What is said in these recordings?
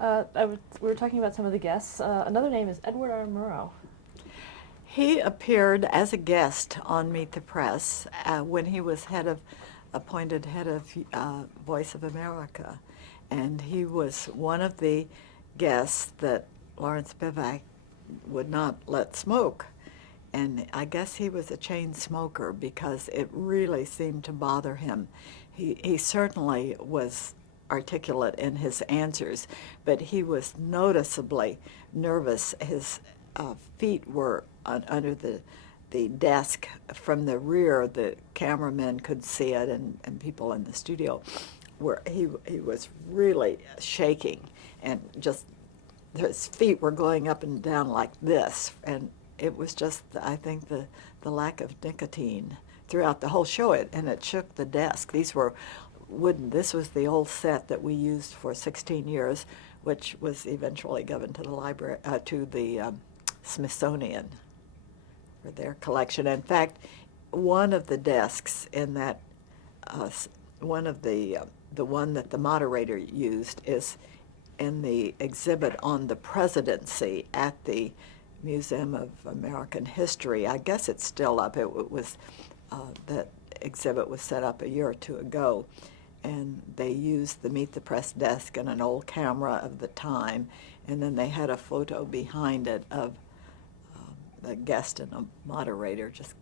We were talking about some of the guests. Another name is Edward R. Murrow. He appeared as a guest on Meet the Press when he was appointed head of Voice of America, and he was one of the guests that Lawrence Spivak would not let smoke. And I guess he was a chain smoker because it really seemed to bother him. He certainly was articulate in his answers, but he was noticeably nervous. His feet were under the desk from the rear. The cameramen could see it, and people in the studio, where he was really shaking, and just his feet were going up and down like this, and it was just, I think, the lack of nicotine throughout the whole show, and it shook the desk. These were wooden. This was the old set that we used for 16 years, which was eventually given to the library, to the Smithsonian for their collection. In fact, one of the desks in that, the one that the moderator used is in the exhibit on the presidency at the Museum of American History. I guess it's still up. It was that exhibit was set up a year or two ago, and they used the Meet the Press desk and an old camera of the time, and then they had a photo behind it of the guest and a moderator just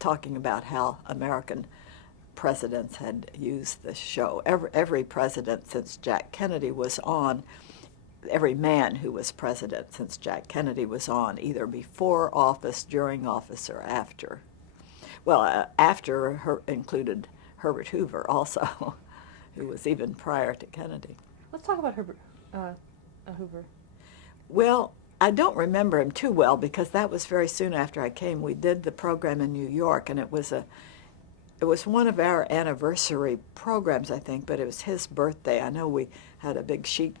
talking about how American presidents had used the show. Every president since Jack Kennedy was on, every man who was president since Jack Kennedy was on, either before office, during office, or after. Well, after included Herbert Hoover also, who was even prior to Kennedy. Let's talk about Herbert Hoover. Well, I don't remember him too well because that was very soon after I came. We did the program in New York, and it was one of our anniversary programs, I think, but it was his birthday. I know we had a big sheet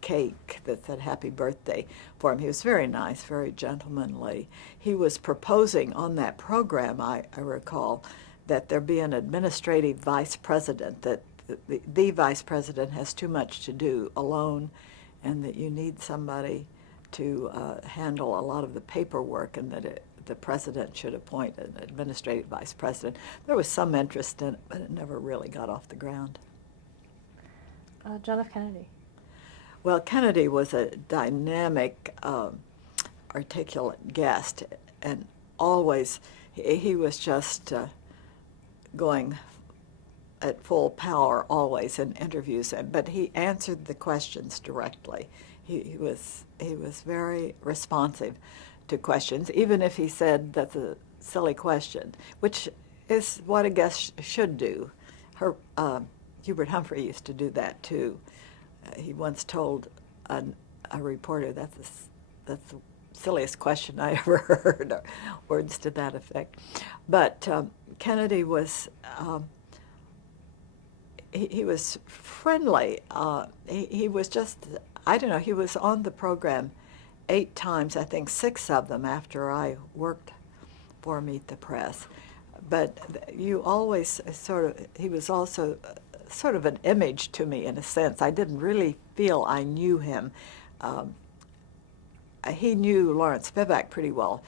cake that said happy birthday for him. He was very nice, very gentlemanly. He was proposing on that program, I recall, that there be an administrative vice president, that the vice president has too much to do alone, and that you need somebody to handle a lot of the paperwork, and that the president should appoint an administrative vice president. There was some interest in it, but it never really got off the ground. John F. Kennedy. Well, Kennedy was a dynamic, articulate guest, and always he was just going at full power always in interviews, but he answered the questions directly. He was very responsive to questions, even if he said that's a silly question, which is what a guest should do. Hubert Humphrey used to do that too. He once told a reporter, that's the silliest question I ever heard, or words to that effect. But Kennedy was, he was friendly. He was just, I don't know, he was on the program 8 times, I think 6 of them after I worked for Meet the Press. But you always he was also sort of an image to me in a sense. I didn't really feel I knew him. He knew Lawrence Spivak pretty well.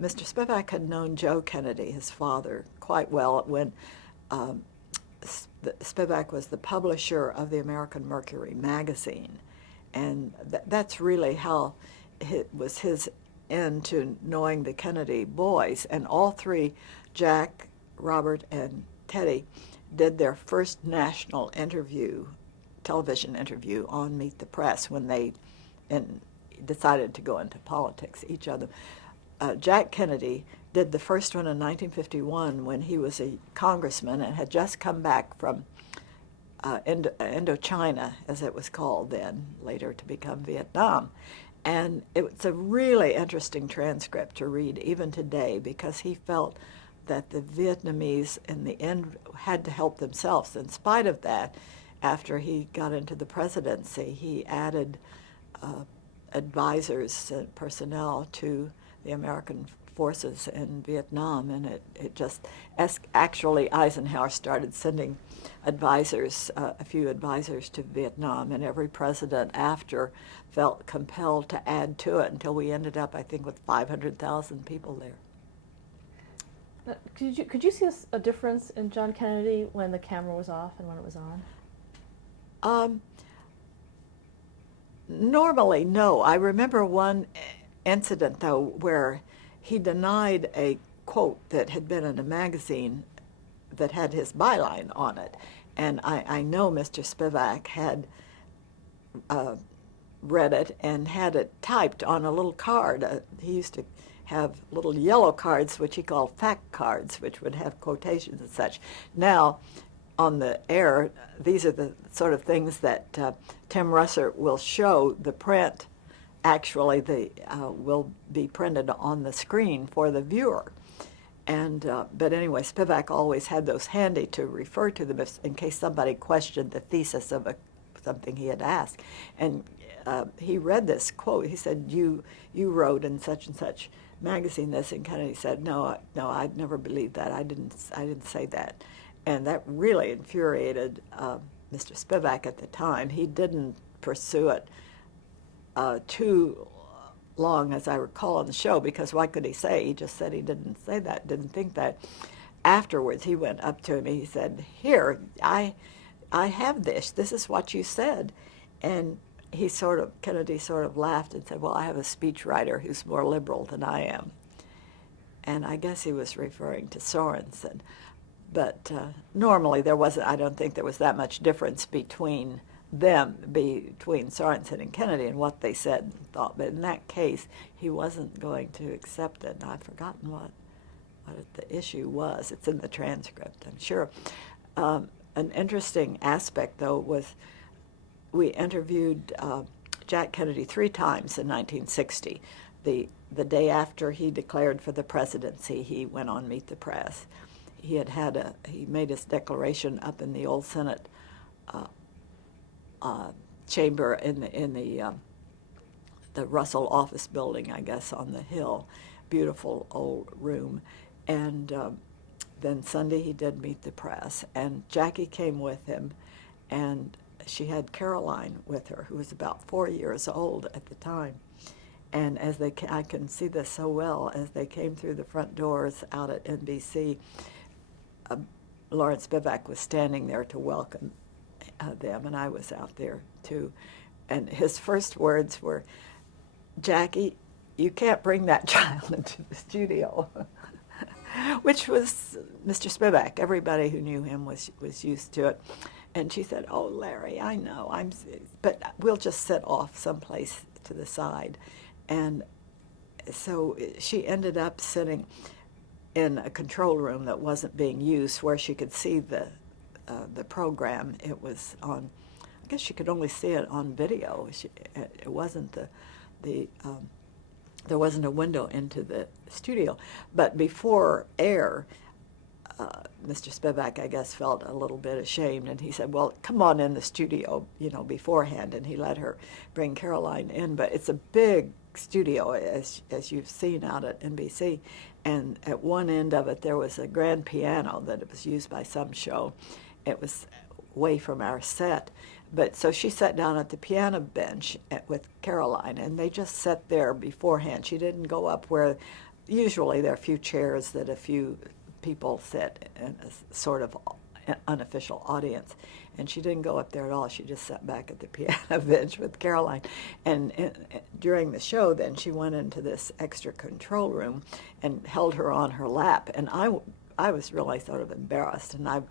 Mr. Spivak had known Joe Kennedy, his father, quite well when Spivak was the publisher of the American Mercury magazine. And that's really how it was his end to knowing the Kennedy boys. And all 3, Jack, Robert, and Teddy, did their first national television interview on Meet the Press when they decided to go into politics, each of them. Jack Kennedy did the first one in 1951 when he was a congressman and had just come back from Indochina, as it was called then, later to become Vietnam. And it's a really interesting transcript to read even today, because he felt that the Vietnamese in the end had to help themselves. In spite of that, after he got into the presidency, he added advisors and personnel to the American forces in Vietnam, and it just actually Eisenhower started sending advisors, a few advisors to Vietnam, and every president after felt compelled to add to it until we ended up, I think, with 500,000 people there. Could you see a difference in John Kennedy when the camera was off and when it was on? Normally, no. I remember one incident, though, where he denied a quote that had been in a magazine that had his byline on it. And I know Mr. Spivak had read it and had it typed on a little card. He used to have little yellow cards, which he called fact cards, which would have quotations and such. Now, on the air, these are the sort of things that Tim Russert will show the print. Actually, will be printed on the screen for the viewer. And but anyway, Spivak always had those handy to refer to them in case somebody questioned the thesis of something he had asked. And he read this quote. He said, "You wrote in such and such magazine this," and Kennedy said, "No, I'd never believed that. I didn't say that." And that really infuriated Mr. Spivak at the time. He didn't pursue it too long, as I recall, on the show, because what could he say? He just said he didn't say that, didn't think that. Afterwards, he went up to him and he said, "Here, I have this. This is what you said." And Kennedy sort of laughed and said, "Well, I have a speechwriter who's more liberal than I am." And I guess he was referring to Sorensen. But normally I don't think there was that much difference between Sorensen and Kennedy and what they said and thought. But in that case, he wasn't going to accept it. And I've forgotten what the issue was. It's in the transcript, I'm sure. An interesting aspect, though, was we interviewed Jack Kennedy 3 times in 1960. The day after he declared for the presidency, he went on Meet the Press. He made his declaration up in the old Senate chamber in the Russell office building, I guess, on the hill. Beautiful old room. And then Sunday he did Meet the Press, and Jackie came with him, and she had Caroline with her, who was about 4 years old at the time. And I can see this so well, as they came through the front doors out at NBC, Lawrence Spivak was standing there to welcome them, and I was out there too. And his first words were, "Jackie, you can't bring that child into the studio," which was Mr. Spivak. Everybody who knew him was used to it. And she said, "Oh, Larry, I know, but we'll just sit off someplace to the side." And so she ended up sitting in a control room that wasn't being used, where she could see the program. It was on, I guess she could only see it on video. It wasn't there wasn't a window into the studio. But before air, Mr. Spivak, I guess, felt a little bit ashamed, and he said, "Well, come on in the studio, beforehand," and he let her bring Caroline in. But it's a big studio, as you've seen out at NBC, and at one end of it there was a grand piano that was used by some show. It was away from our set, but so she sat down at the piano bench with Caroline, and they just sat there beforehand. She didn't go up where usually there are a few chairs that a few people sit in a sort of unofficial audience, and she didn't go up there at all. She just sat back at the piano bench with Caroline. And during the show, then she went into this extra control room and held her on her lap, and I was really sort of embarrassed, and I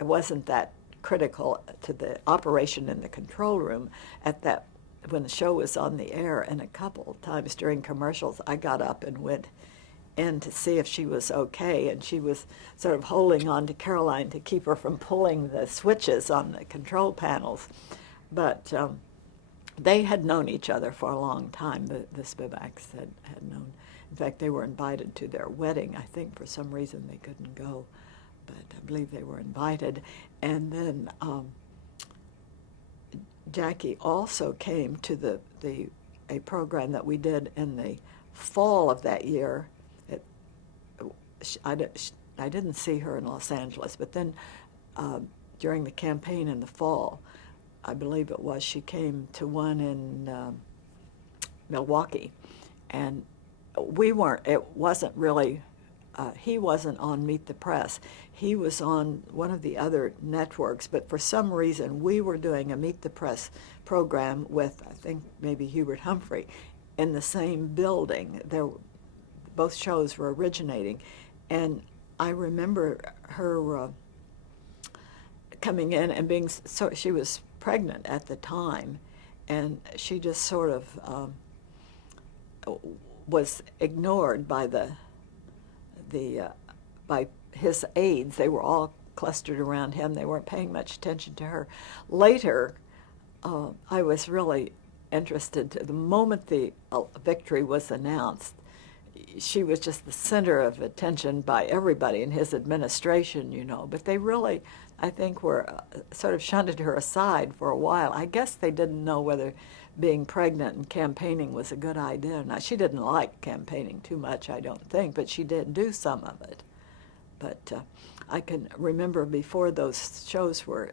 wasn't that critical to the operation in the control room when the show was on the air. And a couple of times during commercials, I got up and went in to see if she was okay, and she was sort of holding on to Caroline to keep her from pulling the switches on the control panels. But they had known each other for a long time. The Spivaks had known. In fact, they were invited to their wedding. I think for some reason they couldn't go, but I believe they were invited. And then Jackie also came to a program that we did in the fall of that year, I didn't see her in Los Angeles, but then during the campaign in the fall, I believe it was, she came to one in Milwaukee, and it wasn't really, he wasn't on Meet the Press. He was on one of the other networks, but for some reason we were doing a Meet the Press program with, I think, maybe Hubert Humphrey in the same building. Both shows were originating, and I remember her coming in and being, so she was pregnant at the time, and she just sort of was ignored by by his aides. They were all clustered around him. They weren't paying much attention to her. Later, I was really interested. The moment the victory was announced, she was just the center of attention by everybody in his administration, you know. But they really, I think, were sort of shunted her aside for a while. I guess they didn't know whether being pregnant and campaigning was a good idea or not. She didn't like campaigning too much, I don't think, but she did do some of it. But I can remember before those shows were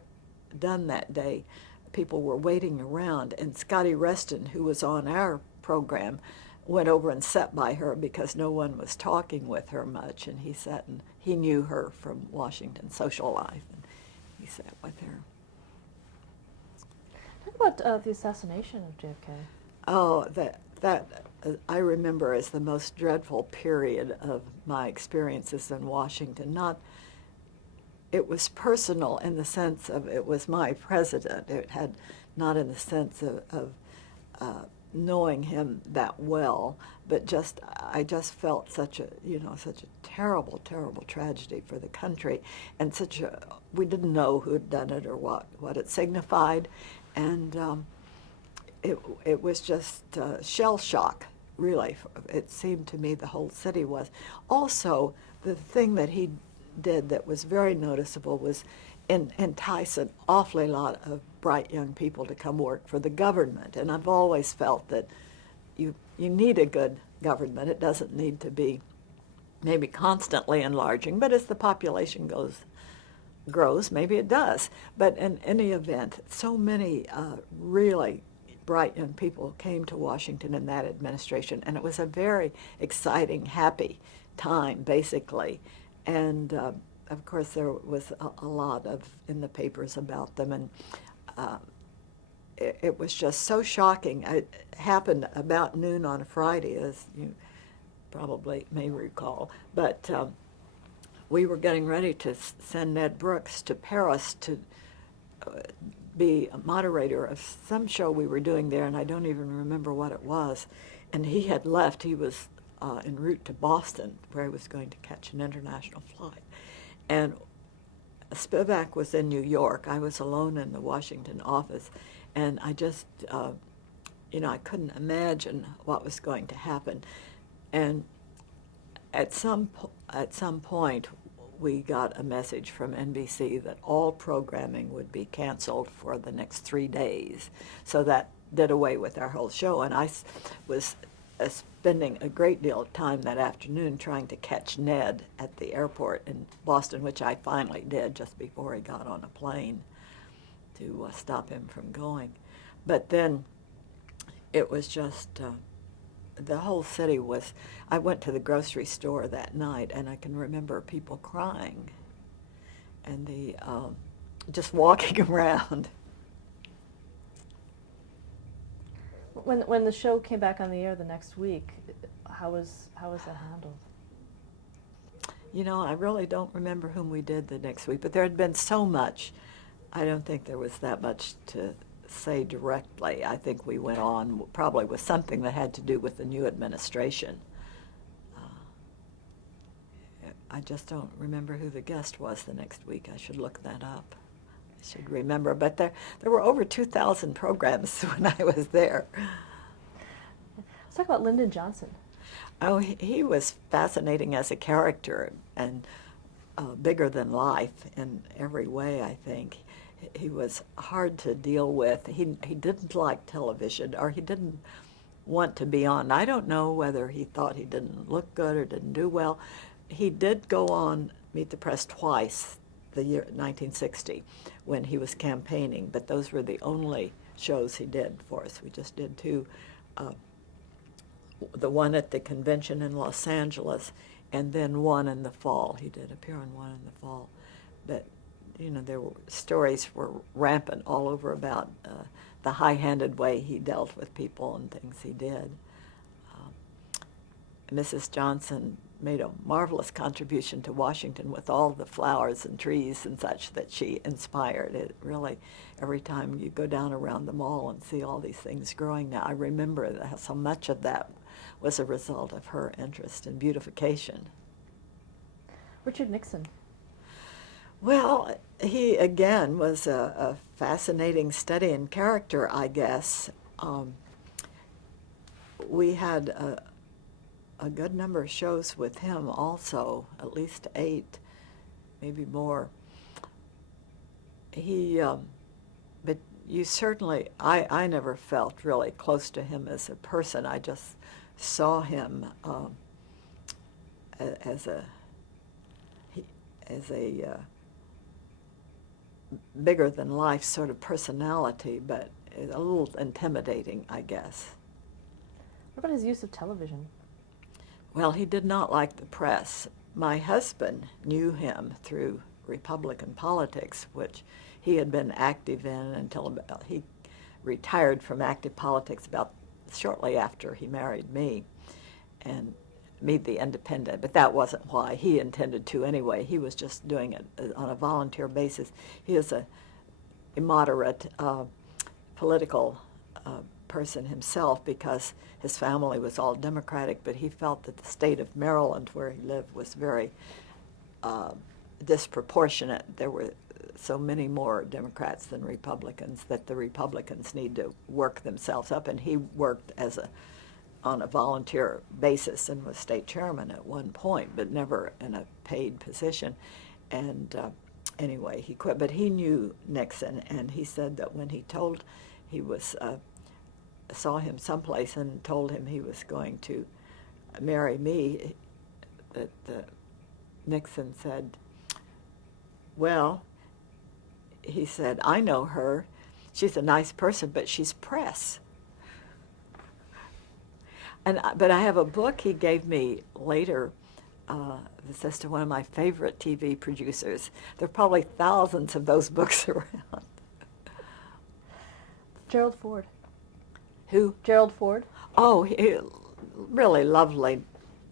done that day, people were waiting around, and Scotty Reston, who was on our program, went over and sat by her because no one was talking with her much, and he sat and he knew her from Washington social life, and he sat with her. Talk about the assassination of JFK. Oh, that I remember as the most dreadful period of my experiences in Washington. It was personal in the sense of it was my president. It had not in the sense of knowing him that well, but I just felt such a terrible, terrible tragedy for the country, and we didn't know who had done it or what it signified, and it was just shell shock, really. It seemed to me the whole city was. Also, the thing that he did that was very noticeable was entice an awfully lot of bright young people to come work for the government. And I've always felt that you need a good government. It doesn't need to be maybe constantly enlarging, but as the population grows, maybe it does. But in any event, so many really bright young people came to Washington in that administration, and it was a very exciting, happy time, basically. And of course, there was a lot in the papers about them, and it was just so shocking. It happened about noon on a Friday, as you probably may recall. But we were getting ready to send Ned Brooks to Paris to be a moderator of some show we were doing there, and I don't even remember what it was. And he had left. He was en route to Boston, where he was going to catch an international flight. And Spivak was in New York. I was alone in the Washington office, and I just, I couldn't imagine what was going to happen. And at some point, we got a message from NBC that all programming would be canceled for the next 3 days. So that did away with our whole show, and I was spending a great deal of time that afternoon trying to catch Ned at the airport in Boston, which I finally did just before he got on a plane to stop him from going. But then it was just, the whole city was, I went to the grocery store that night, and I can remember people crying and just walking around. When the show came back on the air the next week, how was that handled? I really don't remember whom we did the next week, but there had been so much. I don't think there was that much to say directly. I think we went on probably with something that had to do with the new administration. I just don't remember who the guest was the next week. I should look that up. I should remember. But there were over 2,000 programs when I was there. Let's talk about Lyndon Johnson. Oh, he was fascinating as a character and bigger than life in every way, I think. He was hard to deal with. He didn't like television, or he didn't want to be on. I don't know whether he thought he didn't look good or didn't do well. he did go on Meet the Press twice, the year 1960, when he was campaigning, but those were the only shows he did for us. We just did two, the one at the convention in Los Angeles, and then one in the fall. He did appear on one in the fall. But, you know, there were stories were rampant all over about the high-handed way he dealt with people and things he did. Mrs. Johnson made a marvelous contribution to Washington with all the flowers and trees and such that she inspired. It really, every time you go down around the mall and see all these things growing now, I remember that so much of that was a result of her interest in beautification. Richard Nixon. Well, he, again, was a fascinating study in character, I guess. We had a good number of shows with him also, at least 8, maybe more. He, but you certainly, I never felt really close to him as a person. I just saw him as a bigger than life sort of personality, but a little intimidating, I guess. What about his use of television? Well, he did not like the press. My husband knew him through Republican politics, which he had been active in until he retired from active politics about shortly after he married me and made the Independent. But that wasn't why he intended to anyway. He was just doing it on a volunteer basis. He is a moderate political person himself because his family was all Democratic, but he felt that the state of Maryland, where he lived, was very disproportionate. There were so many more Democrats than Republicans that the Republicans need to work themselves up, and he worked on a volunteer basis and was state chairman at one point, but never in a paid position. And anyway, he quit, but he knew Nixon, and he said that when he saw him someplace and told him he was going to marry me, that Nixon said, well, he said, I know her. She's a nice person, but she's press. But I have a book he gave me later that says to one of my favorite TV producers. There are probably thousands of those books around. Gerald Ford. Who? Gerald Ford. Oh, he, really lovely,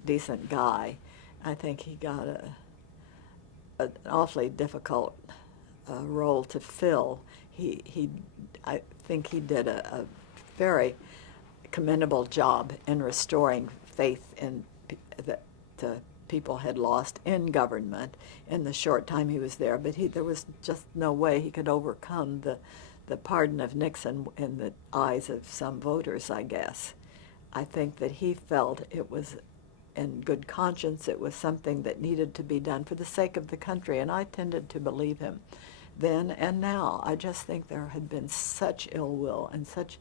decent guy. I think he got an awfully difficult role to fill. I think he did a very commendable job in restoring faith in that the people had lost in government in the short time he was there. But there was just no way he could overcome the pardon of Nixon in the eyes of some voters, I guess. I think that he felt it was, in good conscience, it was something that needed to be done for the sake of the country, and I tended to believe him then and now. I just think there had been such ill will and such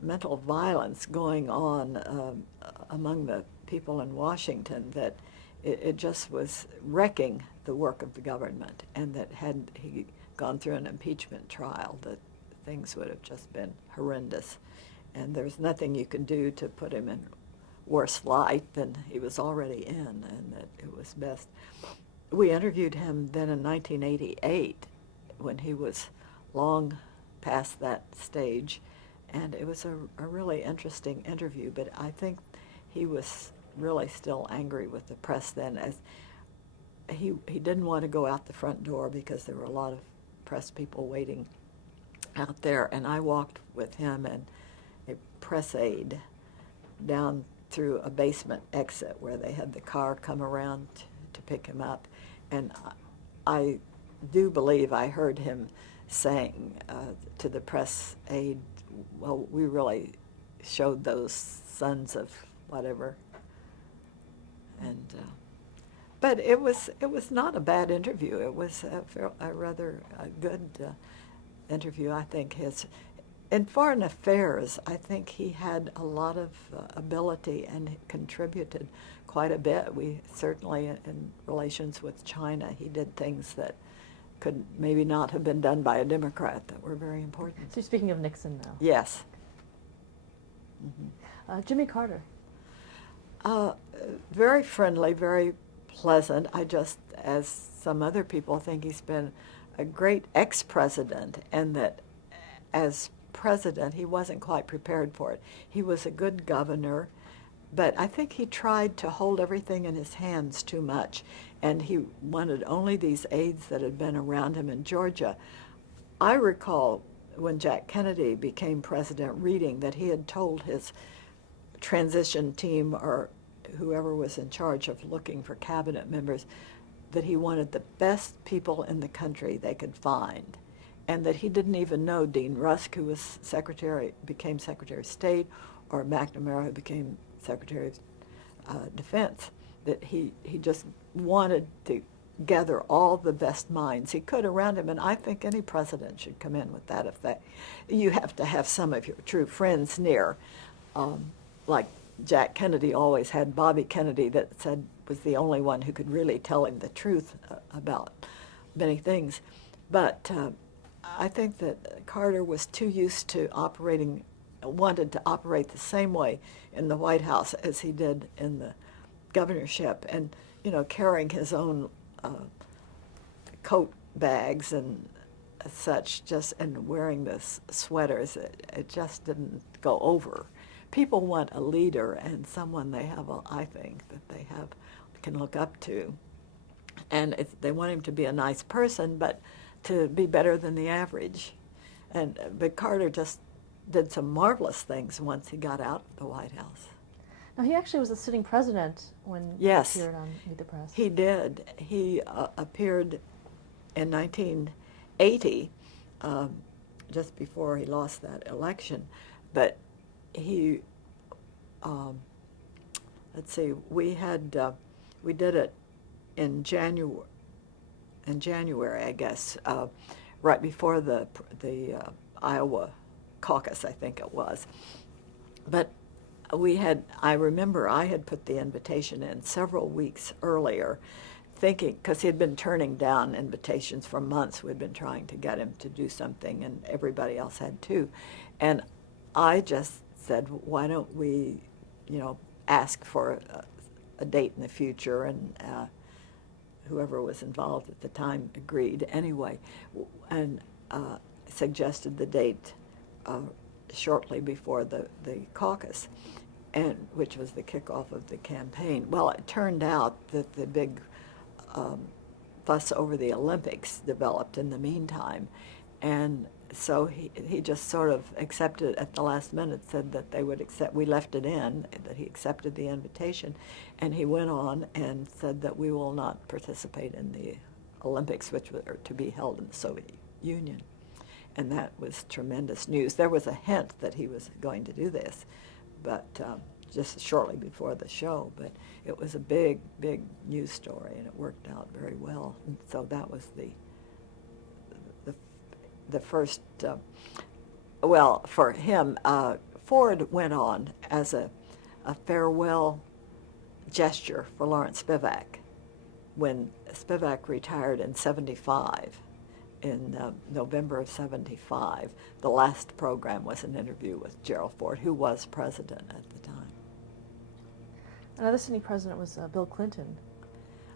mental violence going on among the people in Washington that it just was wrecking the work of the government, and that had he gone through an impeachment trial, that things would have just been horrendous. And there's nothing you can do to put him in worse light than he was already in, and that it was best. We interviewed him then in 1988 when he was long past that stage, and it was a really interesting interview, but I think he was really still angry with the press then, as he didn't want to go out the front door because there were a lot of press people waiting out there, and I walked with him and a press aide down through a basement exit where they had the car come around to pick him up, and I do believe I heard him saying to the press aide, well, we really showed those sons of whatever. And but it was not a bad interview. It was a rather good interview. I think in foreign affairs, I think he had a lot of ability and contributed quite a bit. We certainly, in relations with China, he did things that could maybe not have been done by a Democrat that were very important. So you're speaking of Nixon now. Yes. Mm-hmm. Jimmy Carter. Very friendly, very pleasant. I just, as some other people, think he's been a great ex-president, and that as president, he wasn't quite prepared for it. He was a good governor, but I think he tried to hold everything in his hands too much, and he wanted only these aides that had been around him in Georgia. I recall when Jack Kennedy became president reading that he had told his transition team, or whoever was in charge of looking for cabinet members, that he wanted the best people in the country they could find, and that he didn't even know Dean Rusk, who was became Secretary of State, or McNamara, who became Secretary of Defense, that he just wanted to gather all the best minds he could around him, and I think any president should come in with that effect. You have to have some of your true friends near, like Jack Kennedy always had Bobby Kennedy, that said was the only one who could really tell him the truth about many things. But I think that Carter was too used to wanted to operate the same way in the White House as he did in the governorship, and carrying his own coat bags and such, and wearing this sweaters. It just didn't go over. People want a leader and someone I think that they can look up to, and they want him to be a nice person, but to be better than the average. But Carter just did some marvelous things once he got out of the White House. Now, he actually was a sitting president when he appeared on Meet the Press. He did. He appeared in 1980, just before he lost that election. But he, let's see, we did it in January, I guess, right before the Iowa caucus, I think it was. But I remember I had put the invitation in several weeks earlier, thinking, because he had been turning down invitations for months. We'd been trying to get him to do something, and everybody else had too. And I just said, why don't we, ask for a date in the future, and whoever was involved at the time agreed anyway, and suggested the date shortly before the caucus, and which was the kickoff of the campaign. Well, it turned out that the big fuss over the Olympics developed in the meantime, and so he just sort of accepted at the last minute, said that they would accept. We left it in, that he accepted the invitation, and he went on and said that we will not participate in the Olympics, which were to be held in the Soviet Union. And that was tremendous news. There was a hint that he was going to do this, but just shortly before the show. But it was a big, big news story, and it worked out very well. And so that was the first. Well, for him, Ford went on as a farewell gesture for Lawrence Spivak when Spivak retired in '75. In November of '75, the last program was an interview with Gerald Ford, who was president at the time. Another sitting president was Bill Clinton.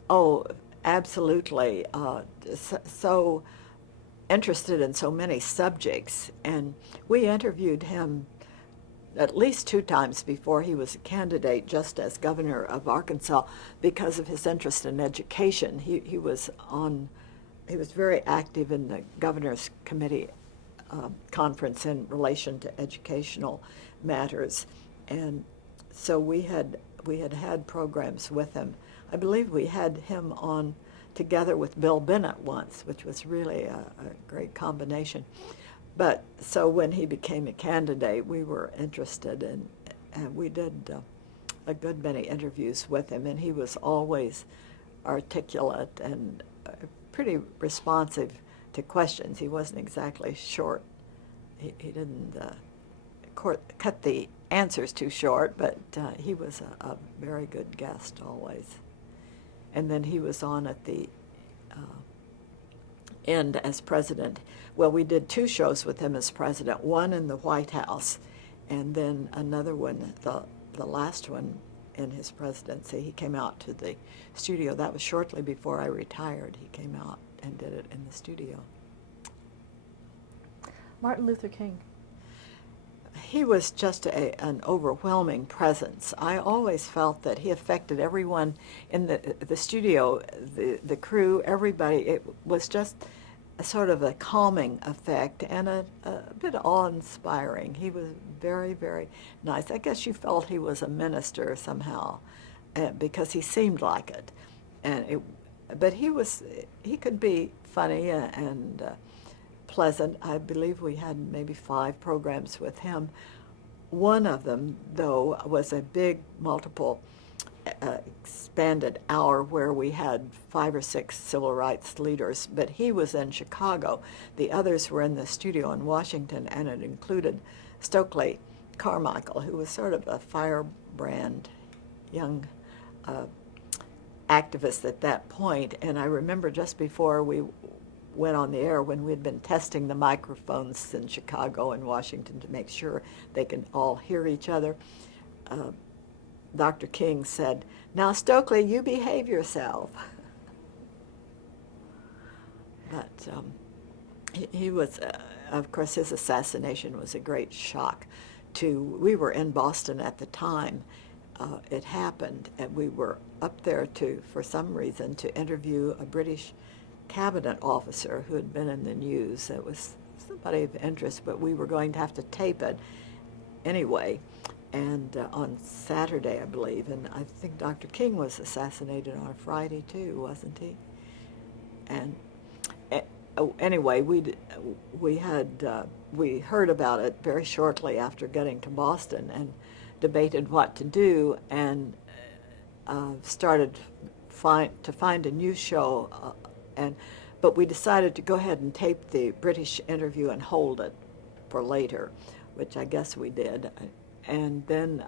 Oh, absolutely. So interested in so many subjects, and we interviewed him at least 2 times before he was a candidate, just as governor of Arkansas, because of his interest in education. He was very active in the governor's committee conference in relation to educational matters, and so we had programs with him. I believe we had him on together with Bill Bennett once, which was really a great combination. But so when he became a candidate, we were interested, and we did a good many interviews with him, and he was always articulate and pretty responsive to questions. He wasn't exactly short he didn't cut the answers too short, but he was a very good guest always. And then he was on at the end as president. Well, we did 2 shows with him as president, one in the White House, and then another one, the last one in his presidency. He came out to the studio. That was shortly before I retired. He came out and did it in the studio. Martin Luther King. He was just an overwhelming presence. I always felt that he affected everyone in the studio, the crew, everybody. It was just a sort of a calming effect and a bit awe-inspiring. He was very, very nice. I guess you felt he was a minister somehow because he seemed like it. But he could be funny and pleasant. I believe we had maybe 5 programs with him. One of them, though, was a big multiple expanded hour where we had 5 or 6 civil rights leaders, but he was in Chicago. The others were in the studio in Washington, and it included Stokely Carmichael, who was sort of a firebrand young activist at that point. And I remember just before we went on the air, when we'd been testing the microphones in Chicago and Washington to make sure they could all hear each other, Dr. King said, "Now, Stokely, you behave yourself." But he was, of course, his assassination was a great shock we were in Boston at the time it happened, and we were up there for some reason, to interview a British cabinet officer who had been in the news. It was somebody of interest, but we were going to have to tape it anyway. And on Saturday, I believe, and I think Dr. King was assassinated on a Friday too, wasn't he? And anyway, we heard about it very shortly after getting to Boston and debated what to do, and started to find a new show, but we decided to go ahead and tape the British interview and hold it for later, which I guess we did. And then,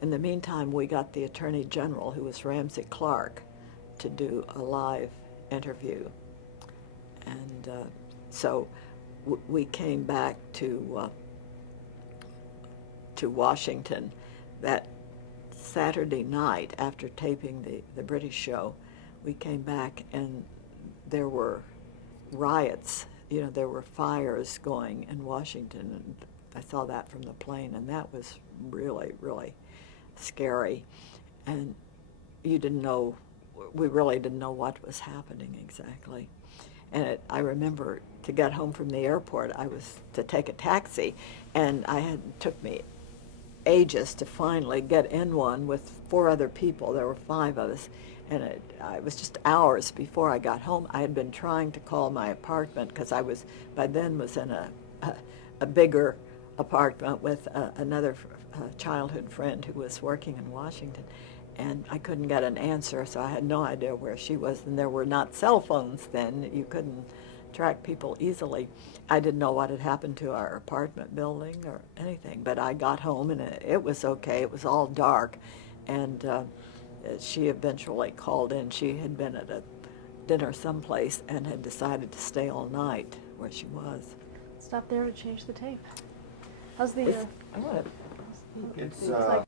in the meantime, we got the Attorney General, who was Ramsey Clark, to do a live interview. And so we came back to Washington that Saturday night after taping the British show. We came back, and there were riots. There were fires going in Washington, and I saw that from the plane, and that was really, really scary. And we really didn't know what was happening exactly. And I remember, to get home from the airport, I was to take a taxi, and it took me ages to finally get in one with 4 other people. There were 5 of us, and it was just hours before I got home. I had been trying to call my apartment, because I was in a bigger apartment with another childhood friend who was working in Washington, and I couldn't get an answer, so I had no idea where she was. And there were not cell phones then. You couldn't track people easily. I didn't know what had happened to our apartment building or anything, but I got home, and it was okay. It was all dark, and she eventually called in. She had been at a dinner someplace and had decided to stay all night where she was. Stop there to change the tape. How's the... What? It's like